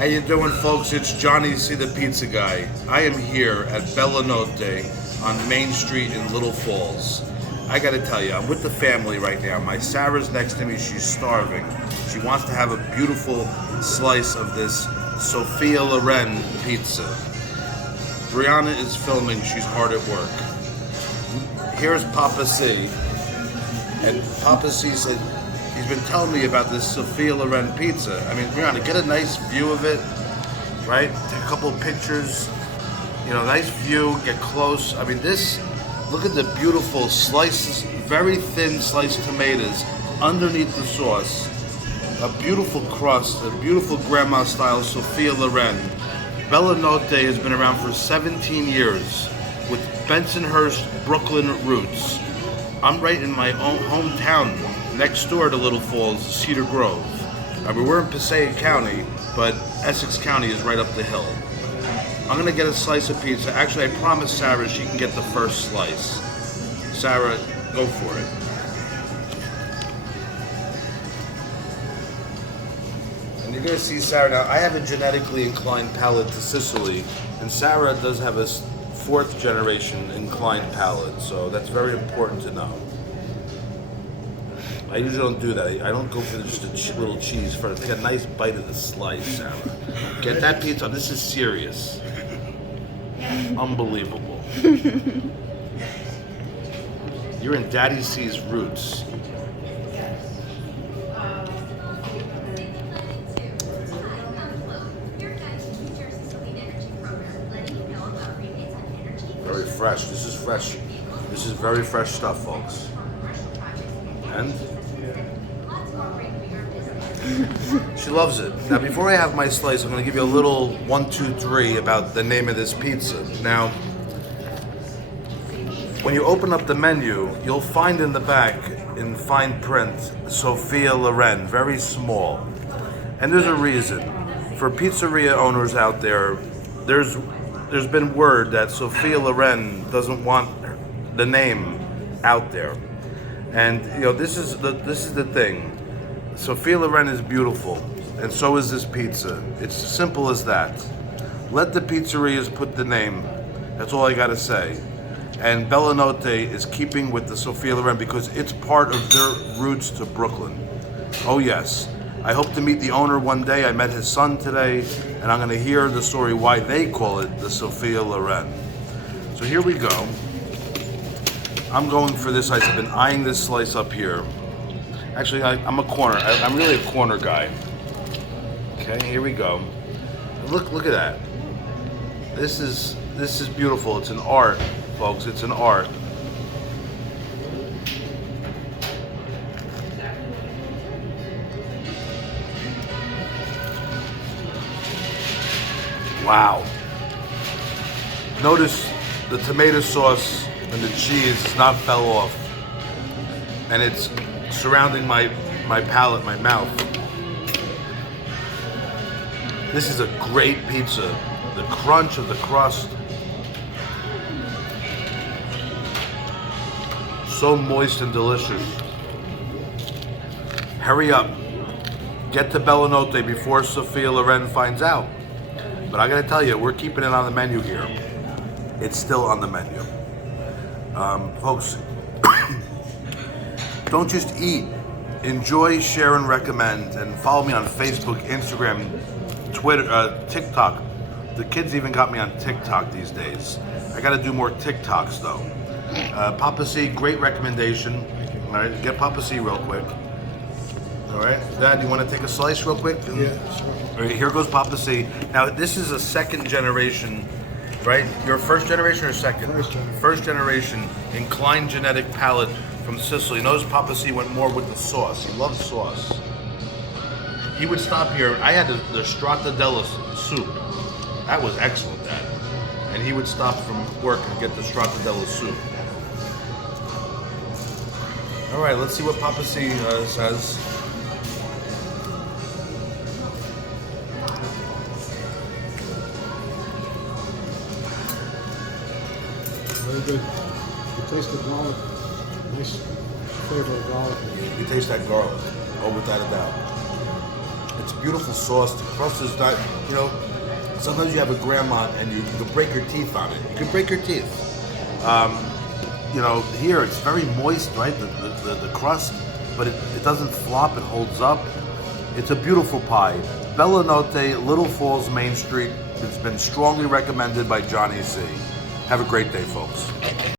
How you doing, folks? It's Johnny C. the Pizza Guy. I am here at Bella Notte on Main Street in Little Falls. I gotta tell you, I'm with the family right now. My Sarah's next to me, she's starving. She wants to have a beautiful slice of this Sophia Loren pizza. Brianna is filming, she's hard at work. Here's Poppa C. And Poppa C said, he's been telling me about this Sophia Loren pizza. I mean, Brianna, get a nice view of it, right? Take a couple of pictures. You know, nice view, get close. I mean, this, look at the beautiful slices, very thin sliced tomatoes underneath the sauce. A beautiful crust, a beautiful grandma-style Sophia Loren. Bella Notte has been around for 17 years with Bensonhurst Brooklyn roots. I'm right in my own hometown, next door to Little Falls, Cedar Grove. I mean, we're in Passaic County, but Essex County is right up the hill. I'm gonna get a slice of pizza. Actually, I promised Sarah she can get the first slice. Sarah, go for it. And you're gonna see Sarah now. I have a genetically inclined palate to Sicily, and Sarah does have a fourth generation inclined palate, so that's very important to know. I usually don't do that. I don't go for just a little cheese first. Take a nice bite of the slice, Sarah. Get that pizza. This is serious. Unbelievable. You're in Daddy C's roots. Very fresh. This is fresh. This is very fresh stuff, folks. And she loves it. Now, before I have my slice, I'm going to give you a little 1, 2, 3 about the name of this pizza. Now, when you open up the menu, you'll find in the back, in fine print, Sophia Loren, very small. And there's a reason. For pizzeria owners out there, there's been word that Sophia Loren doesn't want the name out there. And you know, this is the thing. Sophia Loren is beautiful, and so is this pizza. It's simple as that. Let the pizzerias put the name. That's all I gotta say. And Bella Notte is keeping with the Sophia Loren because it's part of their roots to Brooklyn. Oh yes. I hope to meet the owner one day. I met his son today, and I'm gonna hear the story why they call it the Sophia Loren. So here we go. I'm going for this slice. I've been eyeing this slice up here. Actually, I'm a corner. I'm really a corner guy. Okay, here we go. Look at that. This is beautiful. It's an art, folks. It's an art. Wow. Notice the tomato sauce and the cheese not fell off, and it's surrounding my palate, my mouth. This is a great pizza. The crunch of the crust, so moist and delicious. Hurry up, get to Bella Notte before Sophia Loren finds out. But I gotta tell you, we're keeping it on the menu here. It's still on the menu. Folks, don't just eat. Enjoy, share, and recommend. And follow me on Facebook, Instagram, Twitter, TikTok. The kids even got me on TikTok these days. I got to do more TikToks, though. Poppa C, great recommendation. All right, get Poppa C real quick. All right, Dad, you want to take a slice real quick? Yeah, sure. All right, here goes Poppa C. Now, this is a second generation, right? Your first generation or second? First generation. First generation, inclined genetic palate from Sicily. Notice Poppa C went more with the sauce. He loves sauce. He would stop here. I had the Stracciatella soup. That was excellent, Dad. And he would stop from work and get the Stracciatella soup. All right, let's see what Poppa C says. Very good. You taste the garlic. Nice flavor of garlic. You taste that garlic, oh, without a doubt. It's beautiful sauce. The crust is not, you know, sometimes you have a grandma and you can break your teeth on it. You can break your teeth. You know, here it's very moist, right? The crust, but it doesn't flop, it holds up. It's a beautiful pie. Bella Notte, Little Falls, Main Street. It's been strongly recommended by Johnny C. Have a great day, folks.